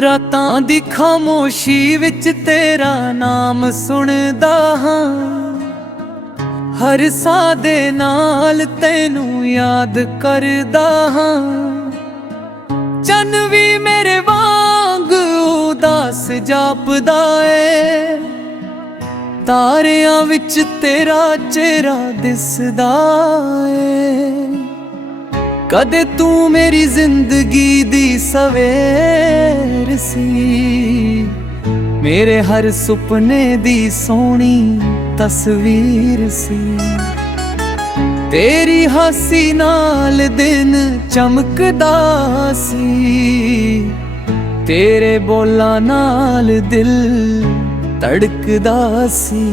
ਰਾਤਾਂ ਦੀ ਖਾਮੋਸ਼ੀ ਵਿੱਚ ਤੇਰਾ ਨਾਮ ਸੁਣਦਾ ਹਾਂ, ਹਰ ਸਾਹ ਦੇ ਨਾਲ ਤੈਨੂੰ ਯਾਦ ਕਰਦਾ ਹਾਂ। ਚੰਨ ਵੀ ਮੇਰੇ ਵਾਂਗ ਉਦਾਸ ਜਾਪਦਾ ਏ, ਤਾਰਿਆਂ ਵਿੱਚ ਤੇਰਾ ਚਿਹਰਾ ਦਿਸਦਾ ਏ। ਕਦੇ ਤੂੰ ਮੇਰੀ ਜ਼ਿੰਦਗੀ ਦੀ ਸਵੇਰ ਸੀ, ਮੇਰੇ ਹਰ ਸੁਪਨੇ ਦੀ ਸੋਹਣੀ ਤਸਵੀਰ ਸੀ। ਤੇਰੀ ਹਾਸੀ ਨਾਲ ਦਿਨ ਚਮਕਦਾ ਸੀ, ਤੇਰੇ ਬੋਲਾਂ ਨਾਲ ਦਿਲ ਧੜਕਦਾ ਸੀ।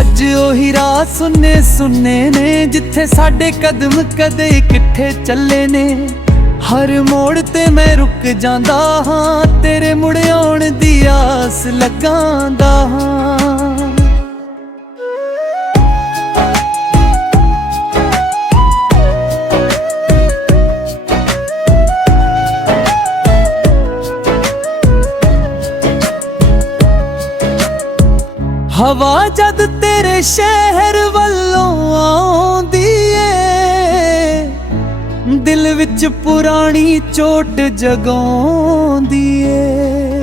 ਅੱਜ ਉਹੀ ਰਾਹ ਸੁੰਨੇ ਸੁੰਨੇ ਨੇ, ਜਿੱਥੇ ਸਾਡੇ ਕਦਮ ਕਦੇ ਇਕੱਠੇ ਚੱਲੇ ਨੇ। ਹਰ ਮੋੜ ਤੇ ਮੈਂ ਰੁਕ ਜਾਂਦਾ ਹਾਂ, ਤੇਰੇ ਮੁੜ ਆਉਣ ਦੀ ਆਸ ਲਗਾਉਂਦਾ ਹਾਂ। ਹਵਾ ਜਦ ਤੇਰੇ ਸ਼ਹਿਰ ਵੱਲੋਂ ਆਉਂਦੀ ਏ, ਦਿਲ ਵਿੱਚ ਪੁਰਾਣੀ ਚੋਟ ਜਗਾਉਂਦੀ ਏ।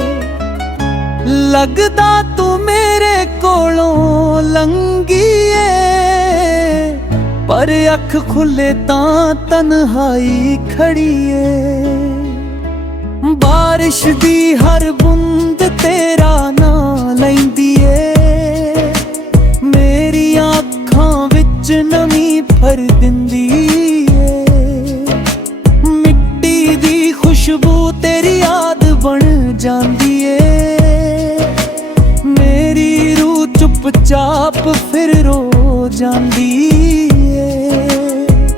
ਲੱਗਦਾ ਤੂੰ ਮੇਰੇ ਕੋਲੋਂ ਲੰਘੀ ਏ, ਪਰ ਅੱਖ ਖੁੱਲੇ ਤਾਂ ਤਨਹਾਈ ਖੜੀ ਏ। ਬਾਰਿਸ਼ ਦੀ ਹਰ ਬੂੰਦ ਤੇਰਾ ਨਾਂ ਲੈਂਦੀ ਏ, ਨਵੀਂ ਭਰ ਦਿੰਦੀ ਏ। ਮਿੱਟੀ ਦੀ ਖੁਸ਼ਬੂ ਤੇਰੀ ਯਾਦ ਬਣ ਜਾਂਦੀ ਏ, ਮੇਰੀ ਰੂਹ ਚੁੱਪਚਾਪ ਫਿਰ ਰੋ ਜਾਂਦੀ ਏ।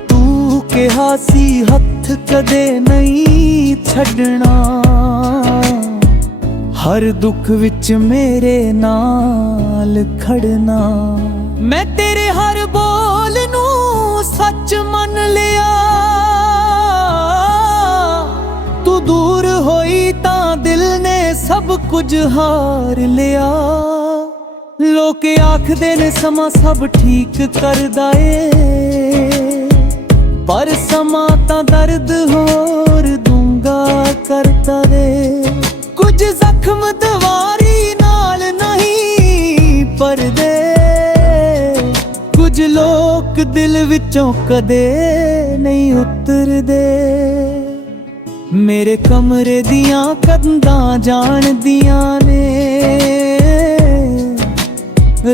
ਤੂੰ ਕਿਹਾ ਸੀ ਹੱਥ ਕਦੇ ਨਹੀਂ ਛੱਡਣਾ, ਹਰ ਦੁੱਖ ਵਿੱਚ ਮੇਰੇ ਨਾਲ ਖੜਨਾ। ਮੈਂ ਤੇਰੇ ਹਰ ਬੋਲ ਨੂੰ ਸੱਚ ਮੰਨ ਲਿਆ, ਤੂੰ ਦੂਰ ਹੋਈ ਤਾਂ ਦਿਲ ਨੇ ਸਭ ਕੁਝ ਹਾਰ ਲਿਆ। ਲੋਕ ਆਖਦੇ ਨੇ ਸਮਾਂ ਸਭ ਠੀਕ ਕਰਦਾ ਏ, ਪਰ ਸਮਾਂ ਤਾਂ ਦਰਦ ਹੋਰ ਡੂੰਘਾ ਕਰਦਾ ਏ। ਕੁਝ ਜ਼ਖਮ ਦੀਵਾਰੀ ਨਾਲ ਨਹੀਂ ਭਰਦੇ, ਕੁਝ ਲੋਕ ਦਿਲ ਵਿੱਚੋਂ ਕਦੇ ਨਹੀਂ ਉਤਰਦੇ। ਮੇਰੇ ਕਮਰੇ ਦੀਆਂ ਕੰਧਾਂ ਜਾਣਦੀਆਂ ਨੇ,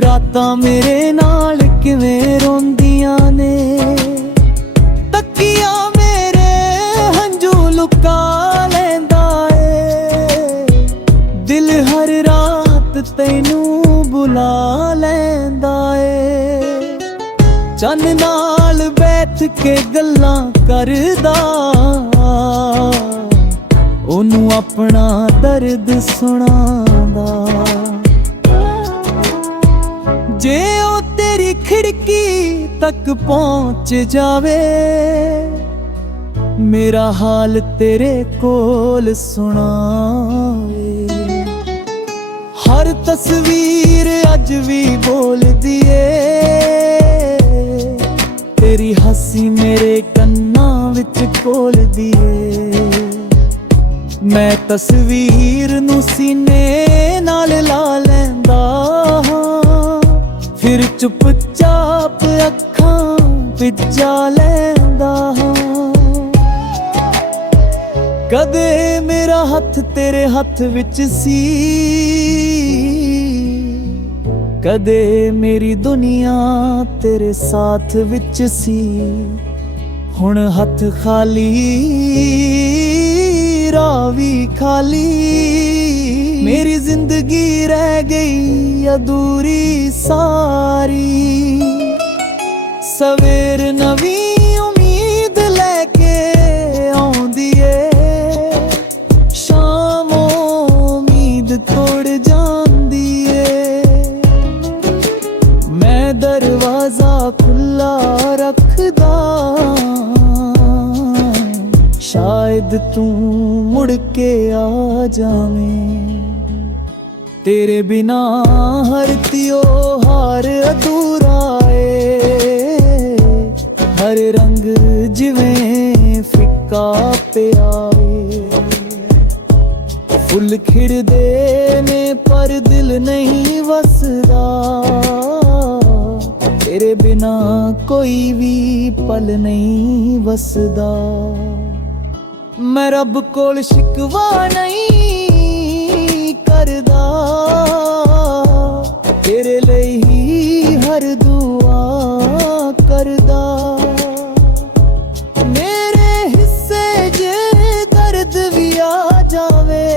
ਰਾਤਾਂ ਮੇਰੇ ਨਾਲ ਕਿਵੇਂ ਰੋਂਦੀਆਂ ਨੇ। ਤੱਕੀਆਂ ਮੇਰੇ ਹੰਝੂ ਲੁਕਾ ਲੈਂਦਾ ਏ, ਦਿਲ ਹਰ ਰਾਤ ਤੈਨੂੰ ਬੁਲਾ ਲੈਂਦਾ ਏ। ਚੰਨ ਨਾਲ ਬੈਠ ਕੇ ਗੱਲਾਂ ਕਰਦਾ, ਉਹਨੂੰ ਆਪਣਾ ਦਰਦ ਸੁਣਾਉਂਦਾ। ਜੇ ਉਹ ਤੇਰੀ ਖਿੜਕੀ ਤੱਕ ਪਹੁੰਚ ਜਾਵੇ, ਮੇਰਾ ਹਾਲ ਤੇਰੇ ਕੋਲ ਸੁਣਾਵੇ। ਹਰ ਤਸਵੀਰ ਅੱਜ ਵੀ ਬੋਲਦੀ ਏ, ਤੇਰੀ ਹਾਸੀ ਮੇਰੇ ਕੰਨਾਂ ਵਿੱਚ ਘੋਲਦੀ ਏ। ਮੈਂ ਤਸਵੀਰ ਨੂੰ ਸੀਨੇ ਨਾਲ ਲਾ ਲੈਂਦਾ ਹਾਂ, ਫਿਰ ਚੁੱਪਚਾਪ ਅੱਖਾਂ ਵਿੱਚਾ ਲੈਂਦਾ ਹਾਂ। ਕਦੇ ਮੇਰਾ ਹੱਥ ਤੇਰੇ ਹੱਥ ਵਿੱਚ ਸੀ, ਕਦੇ ਮੇਰੀ ਦੁਨੀਆ ਤੇਰੇ ਸਾਥ ਵਿੱਚ ਸੀ। ਹੁਣ ਹੱਥ ਖਾਲੀ ਰਾਹ ਵੀ ਖਾਲੀ, ਮੇਰੀ ਜ਼ਿੰਦਗੀ ਰਹਿ ਗਈ ਅਧੂਰੀ ਸਾਰੀ। ਸਵੇਰ ਨਵੀਂ ਉਮੀਦ ਲੈ ਕੇ ਆਉਂਦੀ ਏ, ਸ਼ਾਮ ਉਮੀਦ ਤੋੜ ਜਾਂਦੀ ਏ। ਮੈਂ ਦਰਵਾਜ਼ਾ ਖੁੱਲਾ ਰੱਖਦਾ, ਸ਼ਾਇਦ ਤੂੰ ਮੁੜ ਕੇ ਆ ਜਾ। ਜਾਵੇਂ। ਤੇਰੇ ਬਿਨਾ ਹਰ ਤਿਉਹਾਰ ਅਧੂਰਾ ਏ, ਹਰ ਰੰਗ ਜਿਵੇਂ ਫਿੱਕਾ ਪਿਆ ਏ। ਫੁੱਲ ਖਿੜਦੇ ਨੇ ਪਰ ਦਿਲ ਨਹੀਂ ਵਸਦਾ, ਤੇਰੇ ਬਿਨਾ ਕੋਈ ਵੀ ਪਲ ਨਹੀਂ ਵਸਦਾ। ਮੈਂ ਰੱਬ ਕੋਲ ਸ਼ਿਕਵਾ ਨਹੀਂ ਕਰਦਾ, ਤੇਰੇ ਲਈ ਹੀ ਹਰ ਦੁਆ ਕਰਦਾ। ਮੇਰੇ ਹਿੱਸੇ ਜੇ ਦਰਦ ਵੀ ਆ ਜਾਵੇ,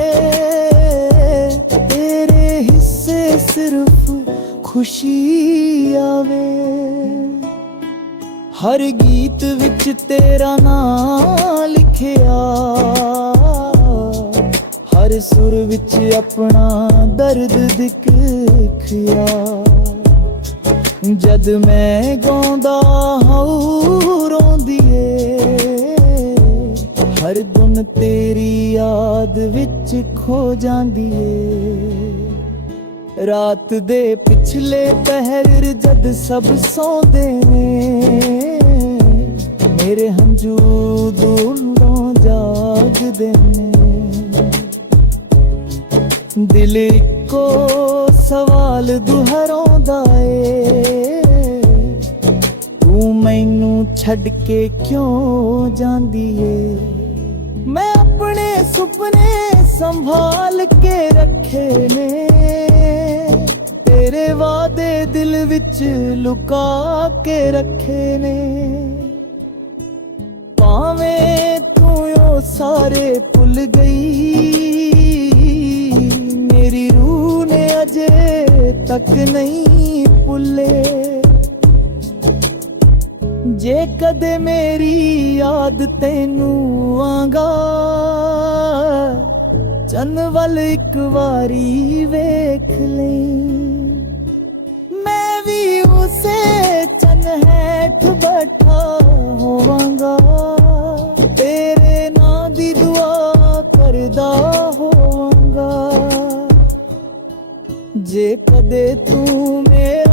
ਤੇਰੇ ਹਿੱਸੇ ਸਿਰਫ ਖੁਸ਼ੀ ਆਵੇ। ਹਰ ਗੀਤ ਵਿੱਚ ਤੇਰਾ ਨਾਂ ਲਿਖਿਆ, ਹਰ ਸੁਰ ਵਿੱਚ ਆਪਣਾ ਦਰਦ ਦਿਖਿਆ। ਜਦ ਮੈਂ ਗਾਉਂਦਾ ਹਾਂ ਰੋਂਦੀ ਏ, ਹਰ ਧੁਨ ਤੇਰੀ ਯਾਦ ਵਿੱਚ ਖੋ ਜਾਂਦੀ ਏ। ਰਾਤ ਦੇ ਪਿਛਲੇ ਪਹਿਰ ਜਦ ਸਭ ਸੌਂਦੇ ਨੇ, ਮੇਰੇ ਹੰਝੂ ਦੂਰੋਂ ਜਾਗਦੇ ਨੇ। ਦਿਲ ਇੱਕੋ ਸਵਾਲ ਦੁਹਰਾਉਂਦਾ ਏ, ਤੂੰ ਮੈਨੂੰ ਛੱਡ ਕੇ ਕਿਉਂ ਜਾਂਦੀ ਏ। ਮੈਂ ਆਪਣੇ ਸੁਪਨੇ ਸੰਭਾਲ ਕੇ ਰੱਖੇ ਨੇ, ਤੇਰੇ ਵਾਅਦੇ ਦਿਲ ਵਿੱਚ ਲੁਕਾ ਕੇ ਰੱਖੇ ਨੇ। ਭਾਵੇਂ ਤੂੰ ਉਹ ਸਾਰੇ ਭੁੱਲ ਗਈ, ਮੇਰੀ ਰੂਹ ਨੇ ਅਜੇ ਤੱਕ ਨਹੀਂ ਭੁੱਲੇ। ਜੇ ਕਦੇ ਮੇਰੀ ਯਾਦ ਤੈਨੂੰ ਆਂਗਾ, ਚੰਨ ਵੱਲ ਇੱਕ ਵਾਰੀ ਵੇਖ ਲਈ। ਮੈਂ ਵੀ ਉਸੇ ਚੰਨ ਹੇਠ ਬੈਠਾ ਹੋਵਾਂਗਾ, ਤੇਰੇ ਨਾਂ ਦੀ ਦੁਆ ਕਰਦਾ ਹੋਵਾਂਗਾ। ਜੇ ਕਦੇ ਤੂੰ ਮੇਰੇ